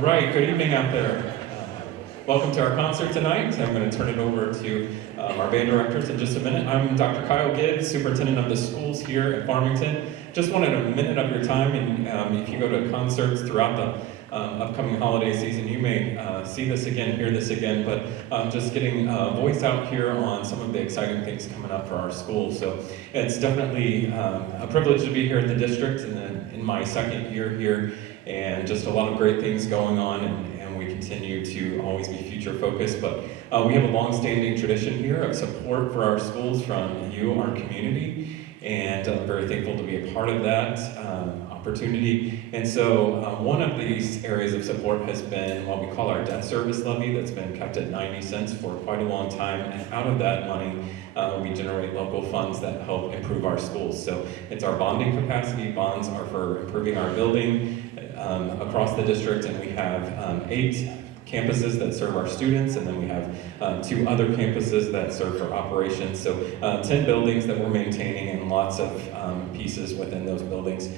All right, good evening out there. Welcome to our concert tonight. I'm going to turn it over to our band directors in just a minute. I'm Dr. Kyle Gibbs, superintendent of the schools here at Farmington. Just wanted a minute of your time, and if you go to concerts throughout the upcoming holiday season, you may see this again, hear this again, but just getting voice out here on some of the exciting things coming up for our schools. So it's definitely a privilege to be here at the district in my second year here, and just a lot of great things going on, and we continue to always be future focused. But we have a long-standing tradition here of support for our schools from you, our community, and I'm very thankful to be a part of that opportunity. And so one of these areas of support has been what we call our debt service levy that's been kept at 90 cents for quite a long time, and out of that money we generate local funds that help improve our schools. So it's our bonding capacity. Bonds are for improving our building across the district, and we have 8 campuses that serve our students, and then we have 2 other campuses that serve for operations. So 10 buildings that we're maintaining, and lots of pieces within those buildings.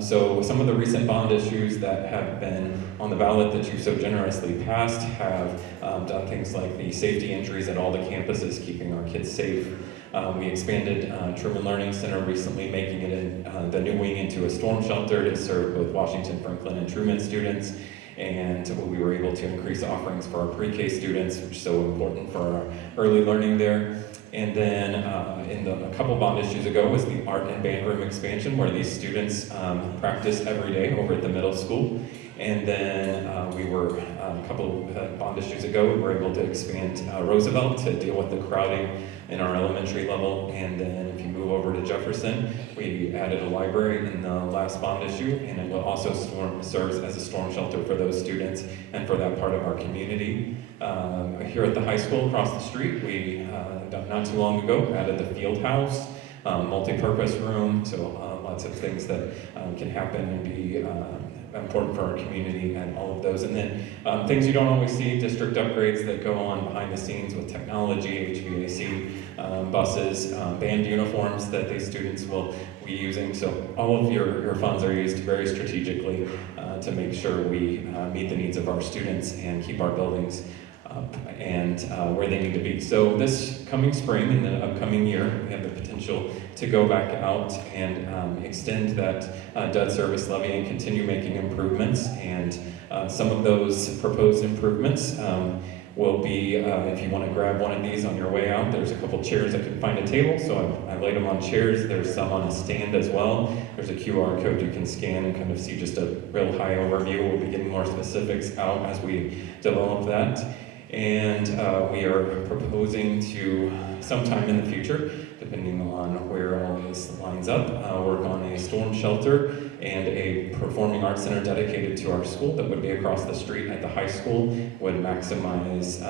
So some of the recent bond issues that have been on the ballot that you've so generously passed have done things like the safety entries at all the campuses, keeping our kids safe. We expanded Truman Learning Center recently, making it the new wing into a storm shelter to serve both Washington, Franklin, and Truman students. And we were able to increase offerings for our pre-K students, which is so important for our early learning there. And then a couple bond issues ago was the art and band room expansion, where these students practice every day over at the middle school. And then a couple bond issues ago, we were able to expand Roosevelt to deal with the crowding in our elementary level. And then if you move over to Jefferson, we added a library in the last bond issue, and it will also serves as a storm shelter for those students and for that part of our community. Here at the high school across the street, we not too long ago added the field house, multi-purpose room, so lots of things that can happen and be important for our community, and all of those. And then things you don't always see, district upgrades that go on behind the scenes with technology, HVAC, buses, band uniforms that these students will be using. So all of your funds are used very strategically to make sure we meet the needs of our students and keep our buildings up and where they need to be. So this coming spring, in the upcoming year, we have the potential to go back out and extend that debt service levy and continue making improvements. And some of those proposed improvements will be, if you want to grab one of these on your way out, there's a couple chairs that can find a table, so I laid them on chairs. There's some on a stand as well. There's a QR code you can scan and kind of see just a real high overview. We'll be getting more specifics out as we develop that. And we are proposing to, sometime in the future, depending on where all this lines up, work on a storm shelter and a performing arts center dedicated to our school that would be across the street at the high school. Would maximize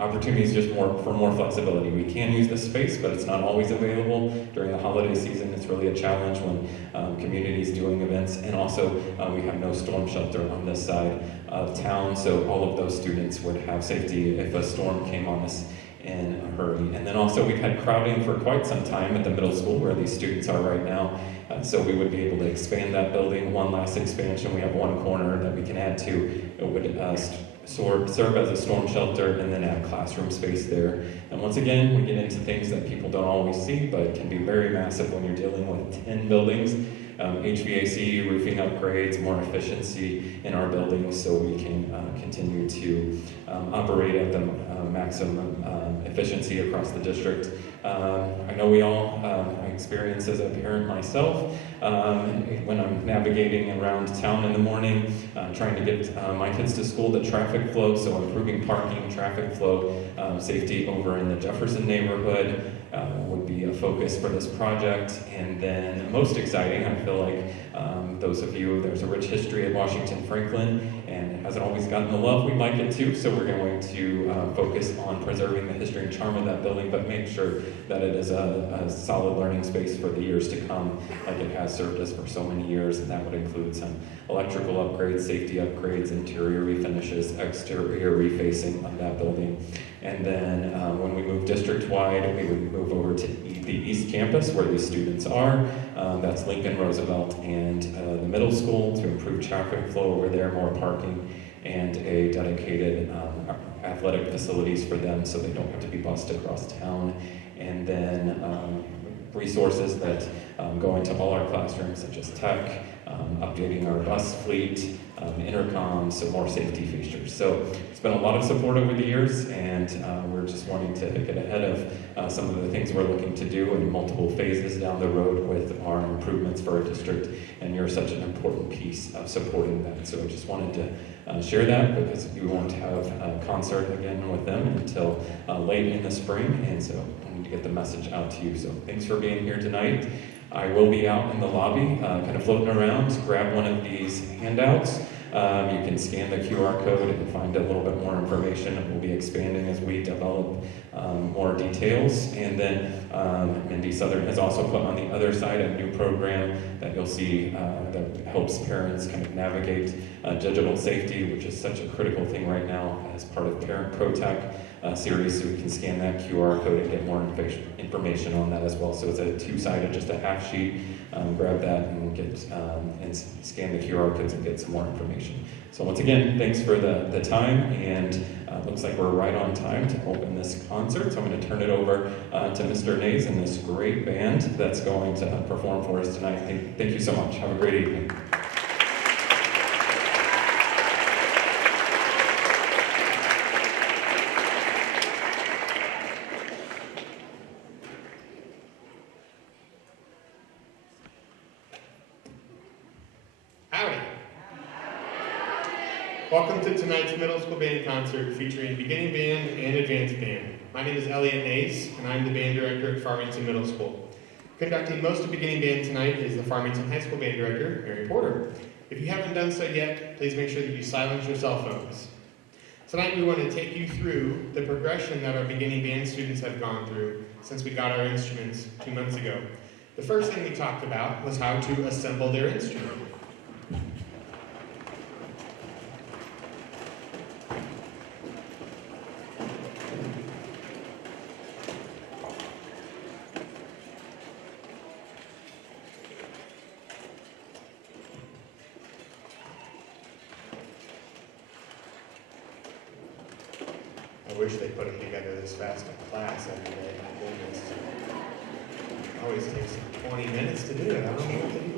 opportunities just for more flexibility. We can use the space, but it's not always available during the holiday season. It's really a challenge when communities doing events, and also we have no storm shelter on this side of town, so all of those students would have safety if a storm came on us in a hurry. And then also we've had crowding for quite some time at the middle school where these students are right now, so we would be able to expand that building. One last expansion, we have one corner that we can add to. It would serve as a storm shelter, and then add classroom space there. And once again, we get into things that people don't always see, but can be very massive when you're dealing with 10 buildings. HVAC, roofing upgrades, more efficiency in our buildings, so we can continue to operate at the maximum efficiency across the district. I know we all, I experience as a parent myself, when I'm navigating around town in the morning, trying to get my kids to school, the traffic flow, so improving parking, traffic flow, safety over in the Jefferson neighborhood would be a focus for this project. And then most exciting, I feel like those of you, there's a rich history at Washington Franklin, and it hasn't always gotten the love we'd like it to, so we're going to focus on preserving the history and charm of that building, but make sure that it is a solid learning space for the years to come, like it has served us for so many years. And that would include some electrical upgrades, safety upgrades, interior refinishes, exterior refacing of that building. And then when we move district-wide, we would move over to the East Campus where these students are. That's Lincoln, Roosevelt, and the middle school to improve traffic flow over there, more parking, and a dedicated athletic facilities for them so they don't have to be bused across town. And then resources that go into all our classrooms, such as tech, updating our bus fleet, intercom, some more safety features. So it's been a lot of support over the years, and we're just wanting to get ahead of some of the things we're looking to do in multiple phases down the road with our improvements for our district, and you're such an important piece of supporting that. So I just wanted to share that because we won't have a concert again with them until late in the spring, and so I need to get the message out to you. So thanks for being here tonight. I will be out in the lobby, kind of floating around. Grab one of these handouts. You can scan the QR code and find a little bit more information. We'll be expanding as we develop more details. And then Mindy Southern has also put on the other side a new program that you'll see that helps parents kind of navigate digital safety, which is such a critical thing right now as part of Parent ProTech series, so we can scan that QR code and get more information on that as well. So it's a two-sided, just a half sheet. Grab that and get and scan the QR codes and get some more information. So once again, thanks for the time, and looks like we're right on time to open this concert. So I'm going to turn it over to Mr. Nays and this great band that's going to perform for us tonight. Thank you so much. Have a great evening. Welcome to tonight's middle school band concert featuring beginning band and advanced band. My name is Elliot Nays, and I'm the band director at Farmington Middle School. Conducting most of beginning band tonight is the Farmington High School band director, Mary Porter. If you haven't done so yet, please make sure that you silence your cell phones. Tonight we want to take you through the progression that our beginning band students have gone through since we got our instruments 2 months ago. The first thing we talked about was how to assemble their instrument. I wish they put them together this fast in class every day. My goodness. It always takes 20 minutes to do it. I don't know what to do.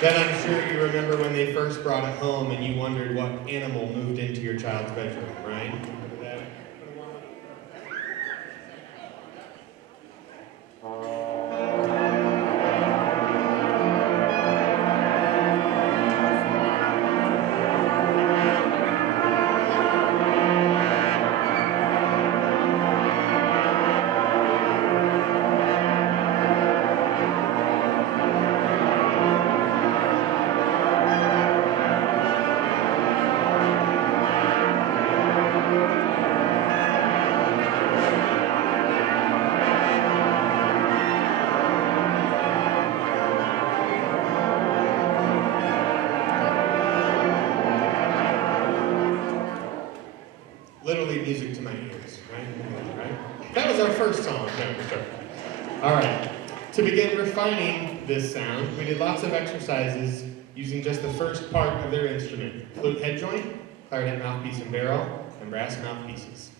Then I'm sure you remember when they first brought it home and you wondered what animal moved into your child's bedroom, right? Remember that? Literally music to my ears, right? That was our first song. No, sure. All right. To begin refining this sound, we did lots of exercises using just the first part of their instrument: flute head joint, clarinet mouthpiece and barrel, and brass mouthpieces.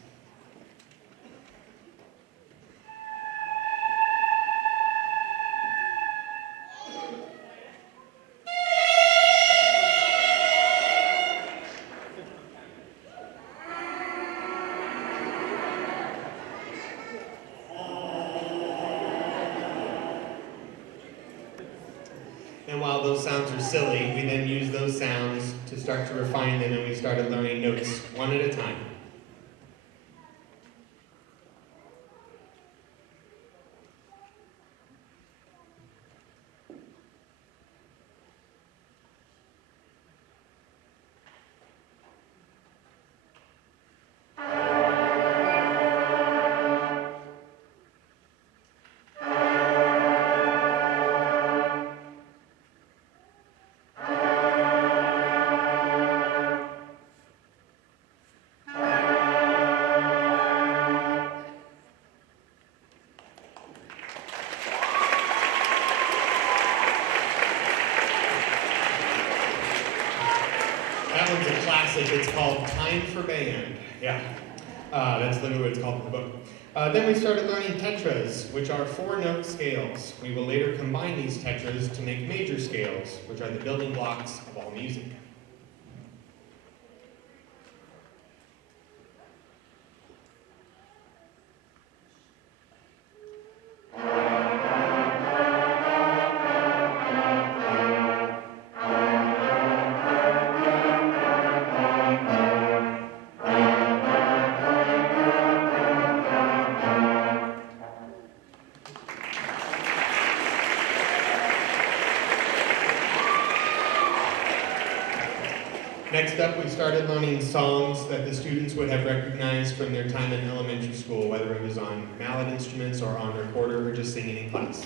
And while those sounds are silly, we then use those sounds to start to refine them, and we started learning notes one at a time. classic. It's called Time for Band. Yeah, that's literally what it's called in the book. Then we started learning tetras, which are 4-note scales. We will later combine these tetras to make major scales, which are the building blocks of all music. Next up, we started learning songs that the students would have recognized from their time in elementary school, whether it was on mallet instruments or on recorder or just singing in class.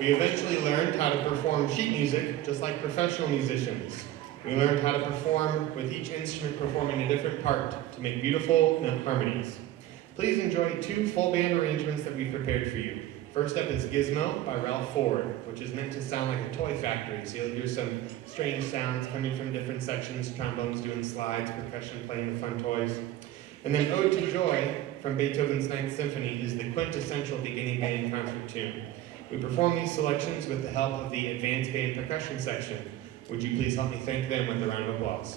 We eventually learned how to perform sheet music just like professional musicians. We learned how to perform with each instrument performing a different part to make beautiful harmonies. Please enjoy 2 full band arrangements that we've prepared for you. First up is Gizmo by Ralph Ford, which is meant to sound like a toy factory, so you'll hear some strange sounds coming from different sections, trombones doing slides, percussion playing with fun toys. And then Ode to Joy from Beethoven's Ninth Symphony is the quintessential beginning band concert tune. We perform these selections with the help of the advanced band percussion section. Would you please help me thank them with a round of applause?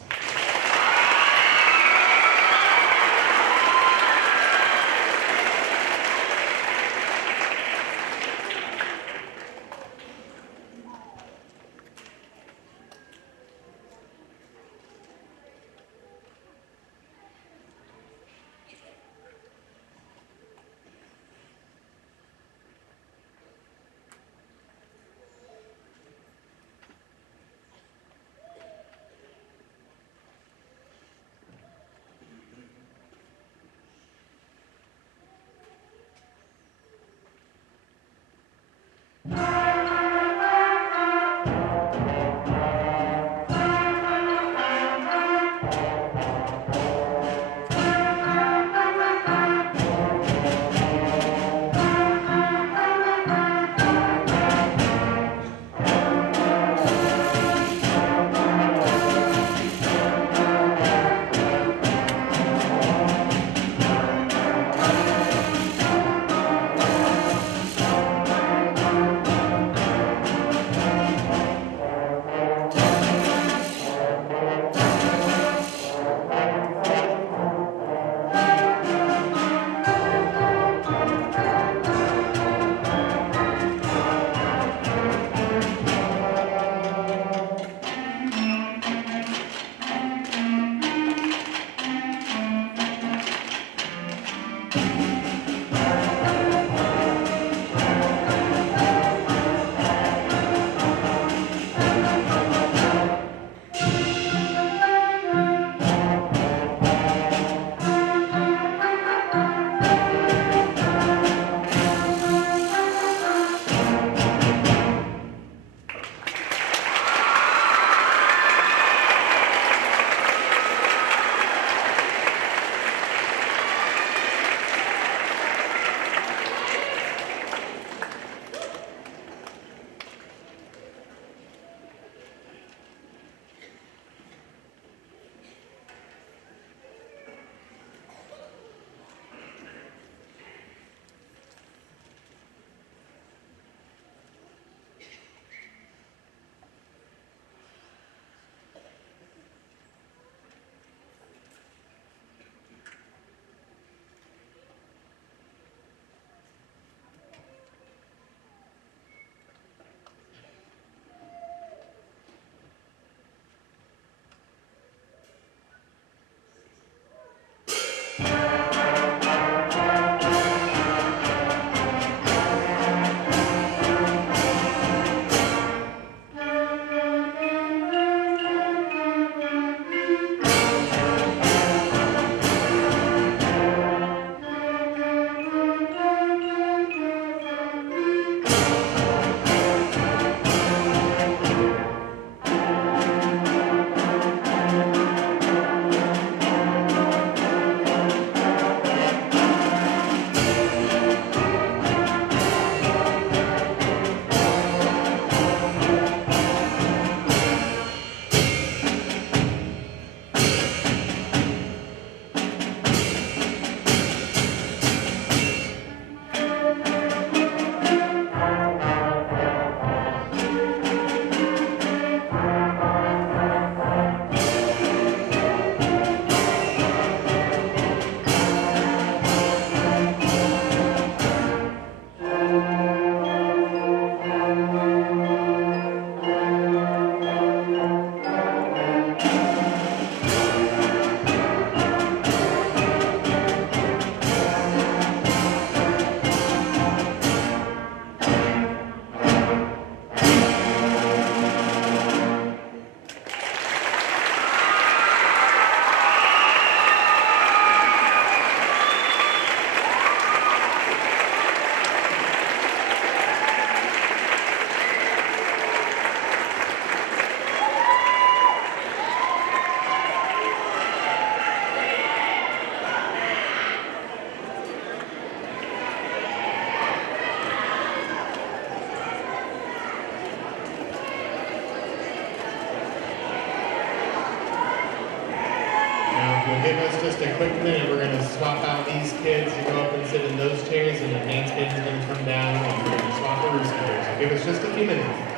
give us just a quick minute. We're going to swap out these kids to go up and sit in those chairs, and the advanced band is going to come down, and we're going to swap the rooster here. So give us just a few minutes.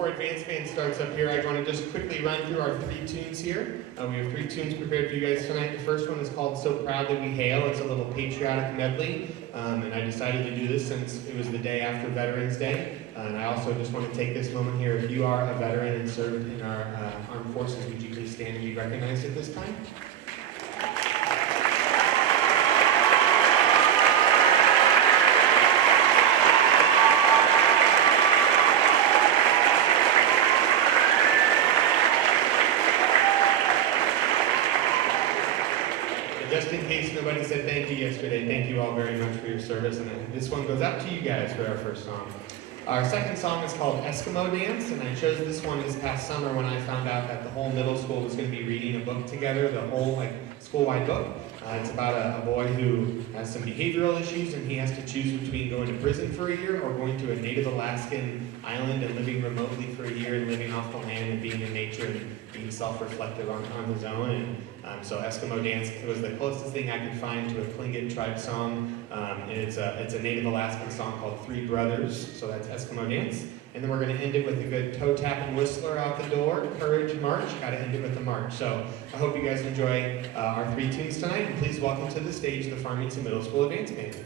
before Advanced Band starts up here, I want to just quickly run through our 3 tunes here. We have 3 tunes prepared for you guys tonight. The first one is called So Proud That We Hail. It's a little patriotic medley, and I decided to do this since it was the day after Veterans Day. And I also just want to take this moment here. If you are a veteran and served in our armed forces, would you please stand and be recognized at this time? Just in case nobody said thank you yesterday, thank you all very much for your service. And this one goes out to you guys for our first song. Our second song is called Eskimo Dance, and I chose this one this past summer when I found out that the whole middle school was going to be reading a book together, the whole school-wide book. It's about a boy who has some behavioral issues, and he has to choose between going to prison for a year or going to a native Alaskan island and living remotely for a year and living off the land and being in nature and being self-reflective on his own. And so Eskimo Dance was the closest thing I could find to a Tlingit tribe song. And it's a native Alaskan song called Three Brothers, so that's Eskimo Dance. And then we're going to end it with a good toe tap and whistler out the door, Courage March. Got to end it with a march. So I hope you guys enjoy our 3 tunes tonight, and please welcome to the stage the Farmington Middle School Advanced Band.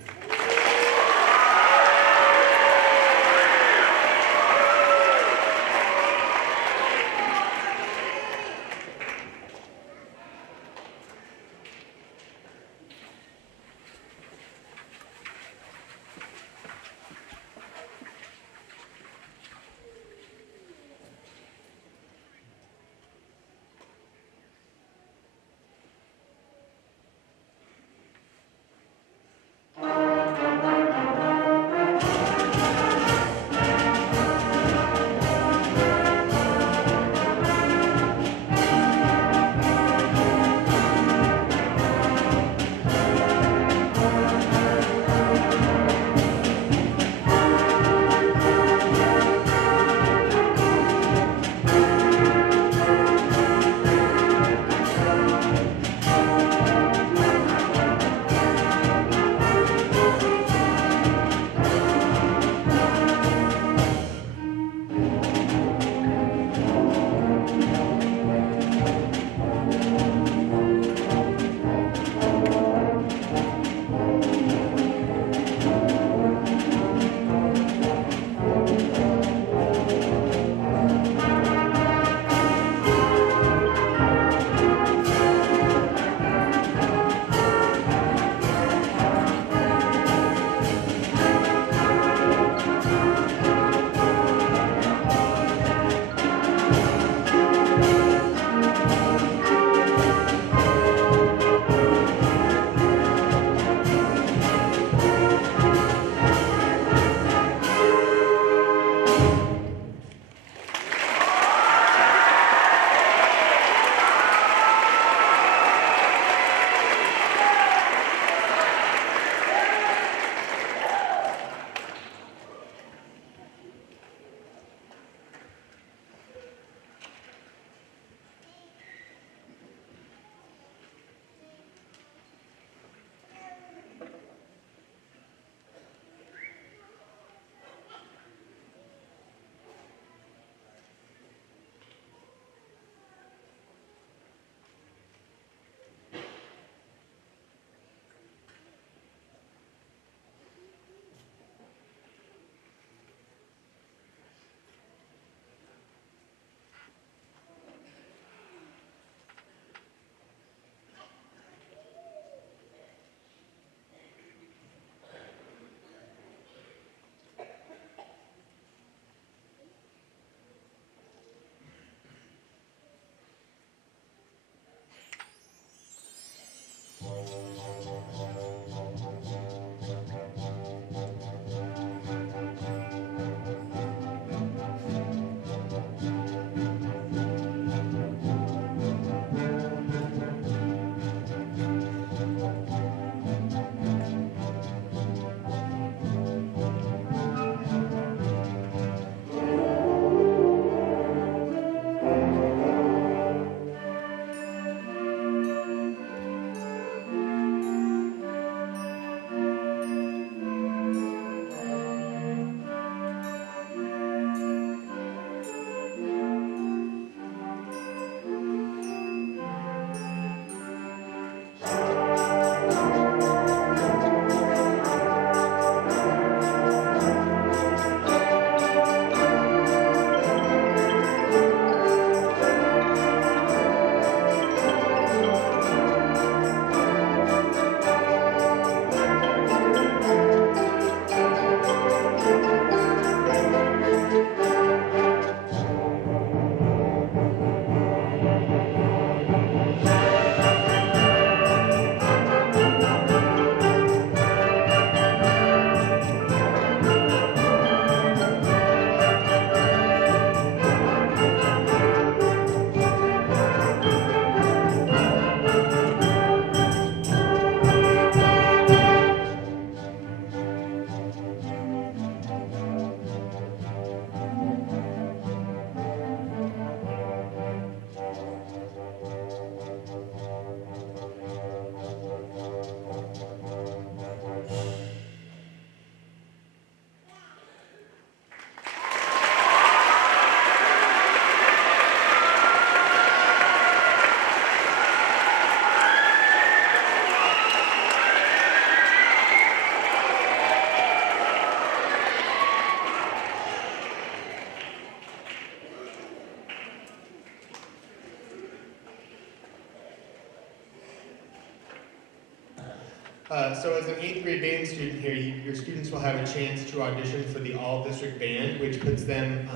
So as an 8th grade band student here, your students will have a chance to audition for the all-district band, which puts them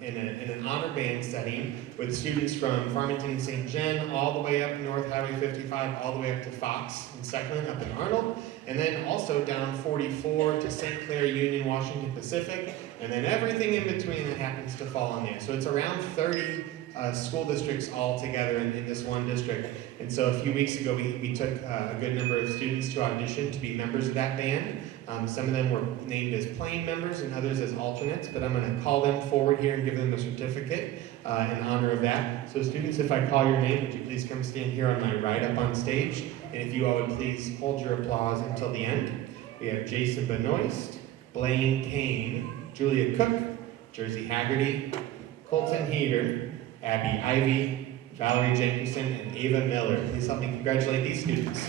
in an honor band setting with students from Farmington and St. John all the way up North Highway 55, all the way up to Fox and Second up in Arnold, and then also down 44 to St. Clair, Union, Washington Pacific, and then everything in between that happens to fall on there. So it's around 30 school districts all together in this one district. And so a few weeks ago, we took a good number of students to audition to be members of that band. Some of them were named as playing members and others as alternates, but I'm going to call them forward here and give them a certificate in honor of that. So students, if I call your name, would you please come stand here on my right up on stage? And if you all would please hold your applause until the end. We have Jason Benoist, Blaine Kane, Julia Cook, Jersey Haggerty, Colton Heater, Abby Ivy, Valerie Jenkinson, and Ava Miller. Please help me congratulate these students.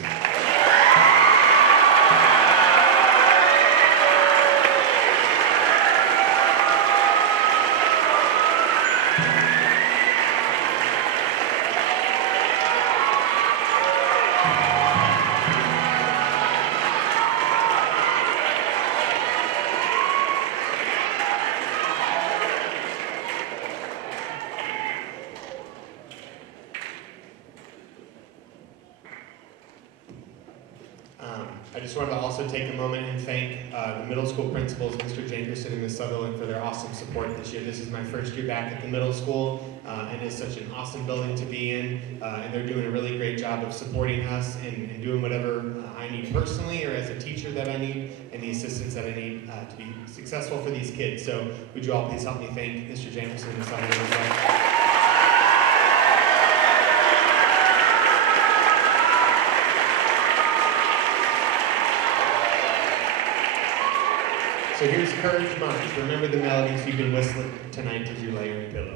I just wanted to also take a moment and thank the middle school principals, Mr. Jankerson and Ms. Sutherland, for their awesome support this year. This is my first year back at the middle school, and it's such an awesome building to be in, and they're doing a really great job of supporting us and doing whatever I need personally or as a teacher that I need, and the assistance that I need to be successful for these kids. So would you all please help me thank Mr. Jankerson and Ms. Sutherland as well. So here's Courage March. Remember the melodies you've been whistling tonight as you lay on your pillow.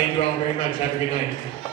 Thank you all very much. Have a good night.